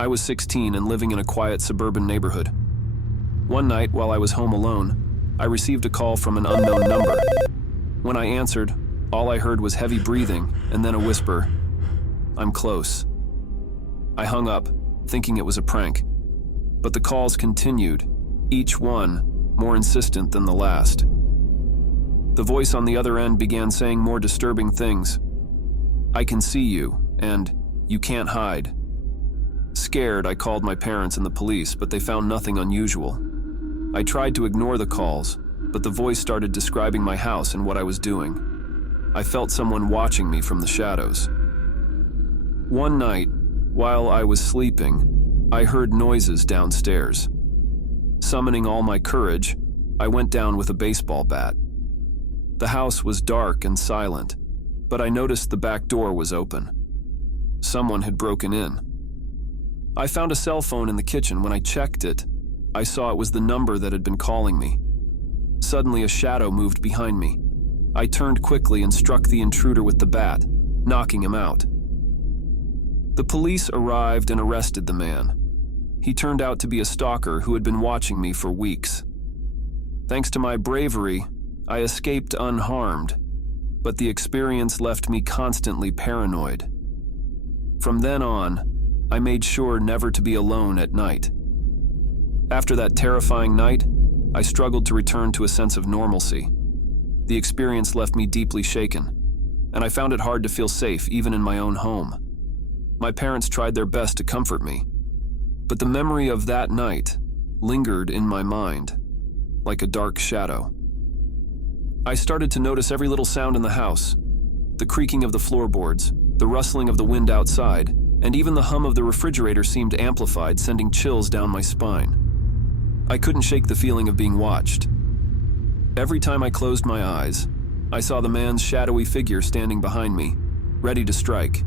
I was 16 and living in a quiet suburban neighborhood. One night, while I was home alone, I received a call from an unknown number. When I answered, all I heard was heavy breathing and then a whisper, "I'm close." I hung up, thinking it was a prank. But the calls continued, each one more insistent than the last. The voice on the other end began saying more disturbing things. "I can see you," and "You can't hide." Scared, I called my parents and the police, but they found nothing unusual. I tried to ignore the calls, but the voice started describing my house and what I was doing. I felt someone watching me from the shadows. One night, while I was sleeping, I heard noises downstairs. Summoning all my courage, I went down with a baseball bat. The house was dark and silent, but I noticed the back door was open. Someone had broken in. I found a cell phone in the kitchen. When I checked it, I saw it was the number that had been calling me. Suddenly, a shadow moved behind me. I turned quickly and struck the intruder with the bat, knocking him out. The police arrived and arrested the man. He turned out to be a stalker who had been watching me for weeks. Thanks to my bravery, I escaped unharmed, but the experience left me constantly paranoid. From then on, I made sure never to be alone at night. After that terrifying night, I struggled to return to a sense of normalcy. The experience left me deeply shaken, and I found it hard to feel safe even in my own home. My parents tried their best to comfort me, but the memory of that night lingered in my mind, like a dark shadow. I started to notice every little sound in the house, the creaking of the floorboards, the rustling of the wind outside, and even the hum of the refrigerator seemed amplified, sending chills down my spine. I couldn't shake the feeling of being watched. Every time I closed my eyes, I saw the man's shadowy figure standing behind me, ready to strike.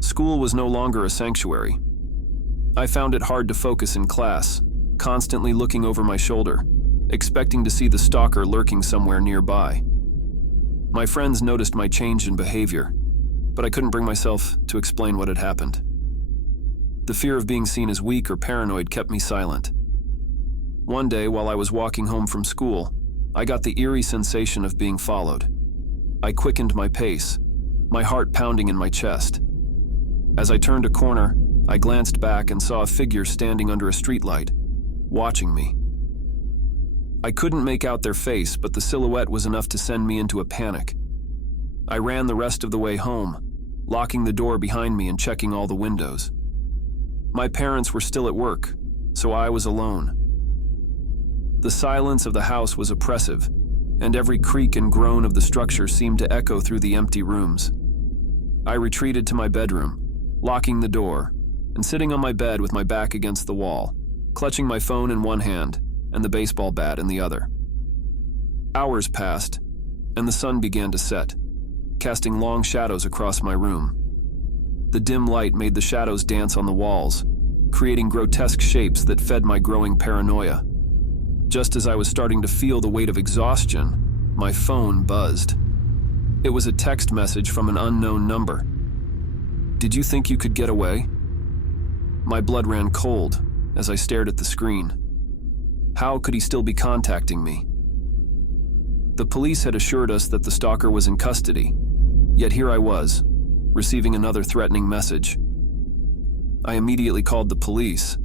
School was no longer a sanctuary. I found it hard to focus in class, constantly looking over my shoulder, expecting to see the stalker lurking somewhere nearby. My friends noticed my change in behavior, but I couldn't bring myself to explain what had happened. The fear of being seen as weak or paranoid kept me silent. One day, while I was walking home from school, I got the eerie sensation of being followed. I quickened my pace, my heart pounding in my chest. As I turned a corner, I glanced back and saw a figure standing under a streetlight, watching me. I couldn't make out their face, but the silhouette was enough to send me into a panic. I ran the rest of the way home, locking the door behind me and checking all the windows. My parents were still at work, so I was alone. The silence of the house was oppressive, and every creak and groan of the structure seemed to echo through the empty rooms. I retreated to my bedroom, locking the door, and sitting on my bed with my back against the wall, clutching my phone in one hand and the baseball bat in the other. Hours passed, and the sun began to set, casting long shadows across my room. The dim light made the shadows dance on the walls, creating grotesque shapes that fed my growing paranoia. Just as I was starting to feel the weight of exhaustion, my phone buzzed. It was a text message from an unknown number. "Did you think you could get away?" My blood ran cold as I stared at the screen. How could he still be contacting me? The police had assured us that the stalker was in custody, yet here I was, receiving another threatening message. I immediately called the police,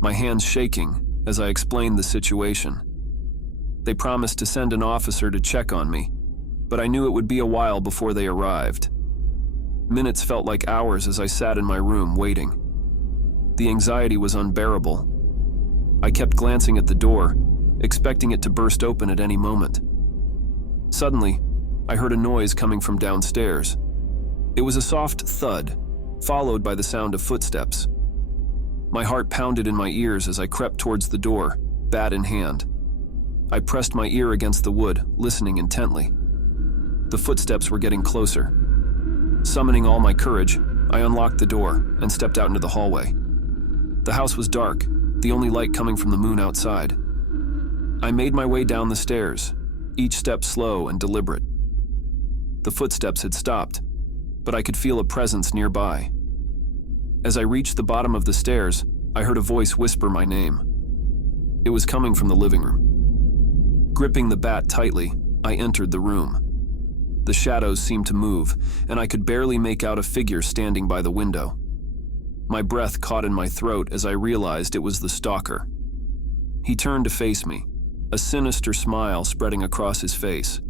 my hands shaking as I explained the situation. They promised to send an officer to check on me, but I knew it would be a while before they arrived. Minutes felt like hours as I sat in my room waiting. The anxiety was unbearable. I kept glancing at the door, expecting it to burst open at any moment. Suddenly, I heard a noise coming from downstairs. It was a soft thud, followed by the sound of footsteps. My heart pounded in my ears as I crept towards the door, bat in hand. I pressed my ear against the wood, listening intently. The footsteps were getting closer. Summoning all my courage, I unlocked the door and stepped out into the hallway. The house was dark, the only light coming from the moon outside. I made my way down the stairs, each step slow and deliberate. The footsteps had stopped, but I could feel a presence nearby. As I reached the bottom of the stairs, I heard a voice whisper my name. It was coming from the living room. Gripping the bat tightly, I entered the room. The shadows seemed to move, and I could barely make out a figure standing by the window. My breath caught in my throat as I realized it was the stalker. He turned to face me, a sinister smile spreading across his face.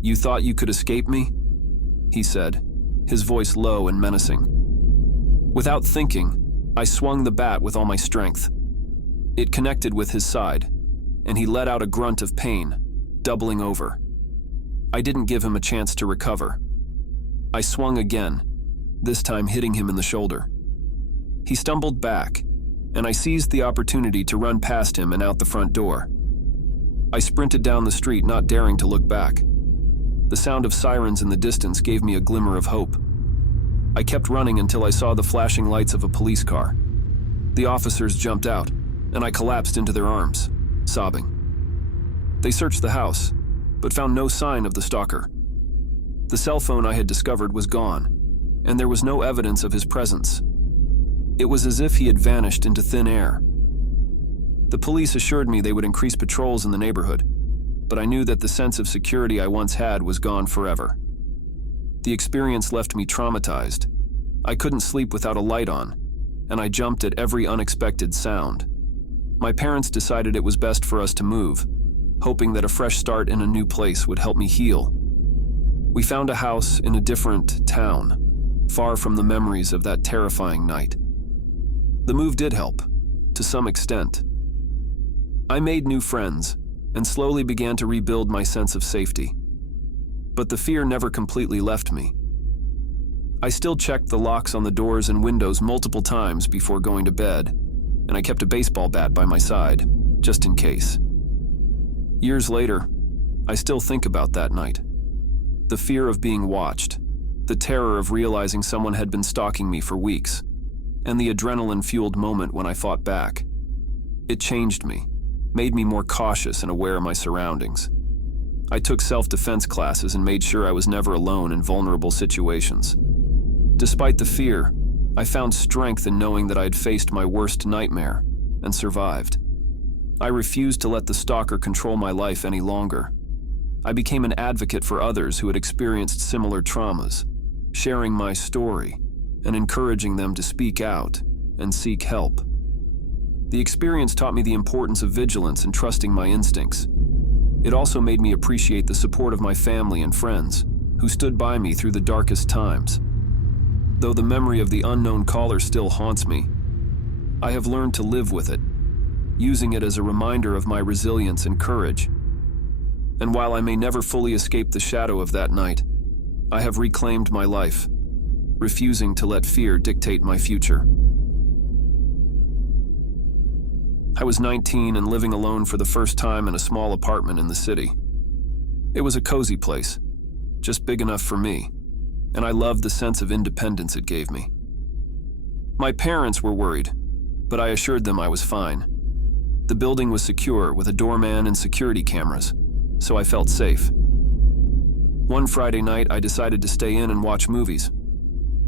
"You thought you could escape me?" he said, his voice low and menacing. Without thinking, I swung the bat with all my strength. It connected with his side, and he let out a grunt of pain, doubling over. I didn't give him a chance to recover. I swung again, this time hitting him in the shoulder. He stumbled back, and I seized the opportunity to run past him and out the front door. I sprinted down the street, not daring to look back. The sound of sirens in the distance gave me a glimmer of hope. I kept running until I saw the flashing lights of a police car. The officers jumped out, and I collapsed into their arms, sobbing. They searched the house, but found no sign of the stalker. The cell phone I had discovered was gone, and there was no evidence of his presence. It was as if he had vanished into thin air. The police assured me they would increase patrols in the neighborhood, but I knew that the sense of security I once had was gone forever. The experience left me traumatized. I couldn't sleep without a light on, and I jumped at every unexpected sound. My parents decided it was best for us to move, hoping that a fresh start in a new place would help me heal. We found a house in a different town, far from the memories of that terrifying night. The move did help, to some extent. I made new friends and slowly began to rebuild my sense of safety. But the fear never completely left me. I still checked the locks on the doors and windows multiple times before going to bed, and I kept a baseball bat by my side, just in case. Years later, I still think about that night. The fear of being watched, the terror of realizing someone had been stalking me for weeks, and the adrenaline-fueled moment when I fought back. It changed me, made me more cautious and aware of my surroundings. I took self-defense classes and made sure I was never alone in vulnerable situations. Despite the fear, I found strength in knowing that I had faced my worst nightmare and survived. I refused to let the stalker control my life any longer. I became an advocate for others who had experienced similar traumas, sharing my story and encouraging them to speak out and seek help. The experience taught me the importance of vigilance and trusting my instincts. It also made me appreciate the support of my family and friends, who stood by me through the darkest times. Though the memory of the unknown caller still haunts me, I have learned to live with it, using it as a reminder of my resilience and courage. And while I may never fully escape the shadow of that night, I have reclaimed my life, refusing to let fear dictate my future. I was 19 and living alone for the first time in a small apartment in the city. It was a cozy place, just big enough for me, and I loved the sense of independence it gave me. My parents were worried, but I assured them I was fine. The building was secure with a doorman and security cameras, so I felt safe. One Friday night, I decided to stay in and watch movies.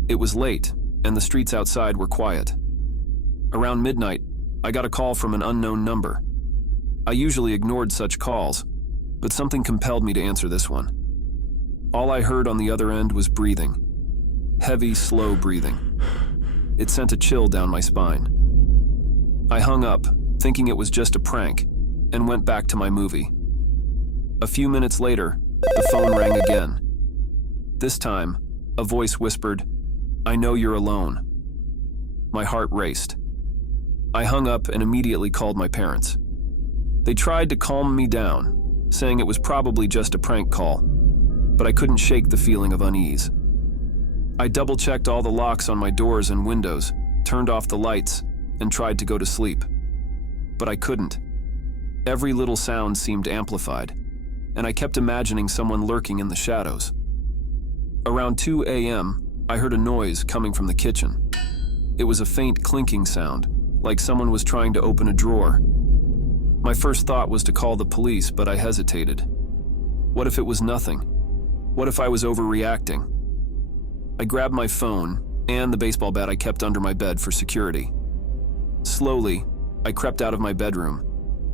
It was late, and the streets outside were quiet. Around midnight, I got a call from an unknown number. I usually ignored such calls, but something compelled me to answer this one. All I heard on the other end was breathing. Heavy, slow breathing. It sent a chill down my spine. I hung up, thinking it was just a prank, and went back to my movie. A few minutes later, the phone rang again. This time, a voice whispered, "I know you're alone." My heart raced. I hung up and immediately called my parents. They tried to calm me down, saying it was probably just a prank call, but I couldn't shake the feeling of unease. I double-checked all the locks on my doors and windows, turned off the lights, and tried to go to sleep. But I couldn't. Every little sound seemed amplified, and I kept imagining someone lurking in the shadows. Around 2 a.m., I heard a noise coming from the kitchen. It was a faint clinking sound, like someone was trying to open a drawer. My first thought was to call the police, but I hesitated. What if it was nothing? What if I was overreacting? I grabbed my phone and the baseball bat I kept under my bed for security. Slowly, I crept out of my bedroom,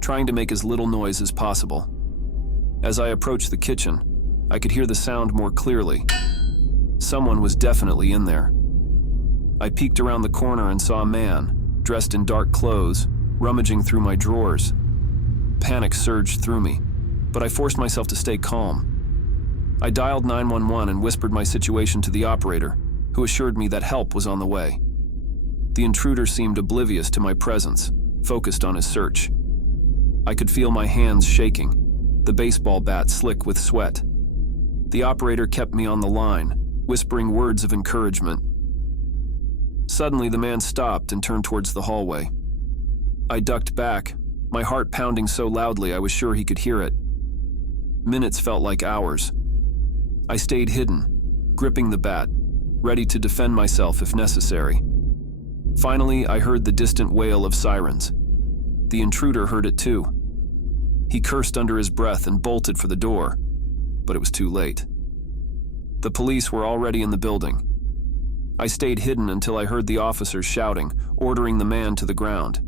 trying to make as little noise as possible. As I approached the kitchen, I could hear the sound more clearly. Someone was definitely in there. I peeked around the corner and saw a man, dressed in dark clothes, rummaging through my drawers. Panic surged through me, but I forced myself to stay calm. I dialed 911 and whispered my situation to the operator, who assured me that help was on the way. The intruder seemed oblivious to my presence, focused on his search. I could feel my hands shaking, the baseball bat slick with sweat. The operator kept me on the line, whispering words of encouragement. Suddenly, the man stopped and turned towards the hallway. I ducked back, my heart pounding so loudly I was sure he could hear it. Minutes felt like hours. I stayed hidden, gripping the bat, ready to defend myself if necessary. Finally, I heard the distant wail of sirens. The intruder heard it too. He cursed under his breath and bolted for the door, but it was too late. The police were already in the building. I stayed hidden until I heard the officers shouting, ordering the man to the ground.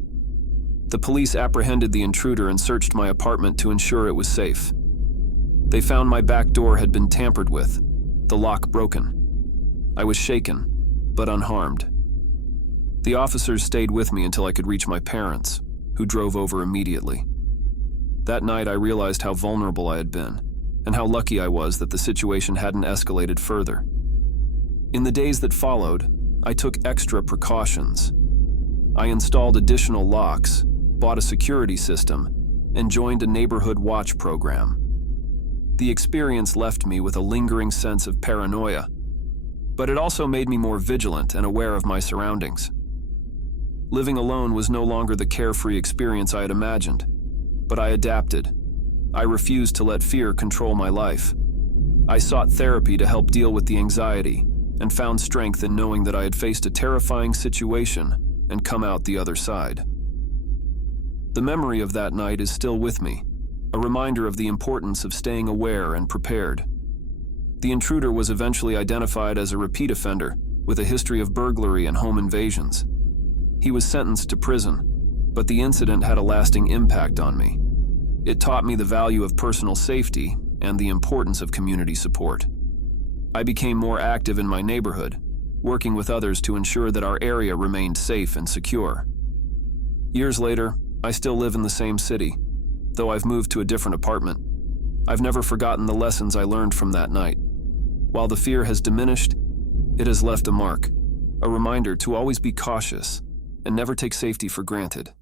The police apprehended the intruder and searched my apartment to ensure it was safe. They found my back door had been tampered with, the lock broken. I was shaken, but unharmed. The officers stayed with me until I could reach my parents, who drove over immediately. That night I realized how vulnerable I had been, and how lucky I was that the situation hadn't escalated further. In the days that followed, I took extra precautions. I installed additional locks, bought a security system, and joined a neighborhood watch program. The experience left me with a lingering sense of paranoia, but it also made me more vigilant and aware of my surroundings. Living alone was no longer the carefree experience I had imagined, but I adapted. I refused to let fear control my life. I sought therapy to help deal with the anxiety, and found strength in knowing that I had faced a terrifying situation and come out the other side. The memory of that night is still with me, a reminder of the importance of staying aware and prepared. The intruder was eventually identified as a repeat offender with a history of burglary and home invasions. He was sentenced to prison, but the incident had a lasting impact on me. It taught me the value of personal safety and the importance of community support. I became more active in my neighborhood, working with others to ensure that our area remained safe and secure. Years later, I still live in the same city, though I've moved to a different apartment. I've never forgotten the lessons I learned from that night. While the fear has diminished, it has left a mark, a reminder to always be cautious and never take safety for granted.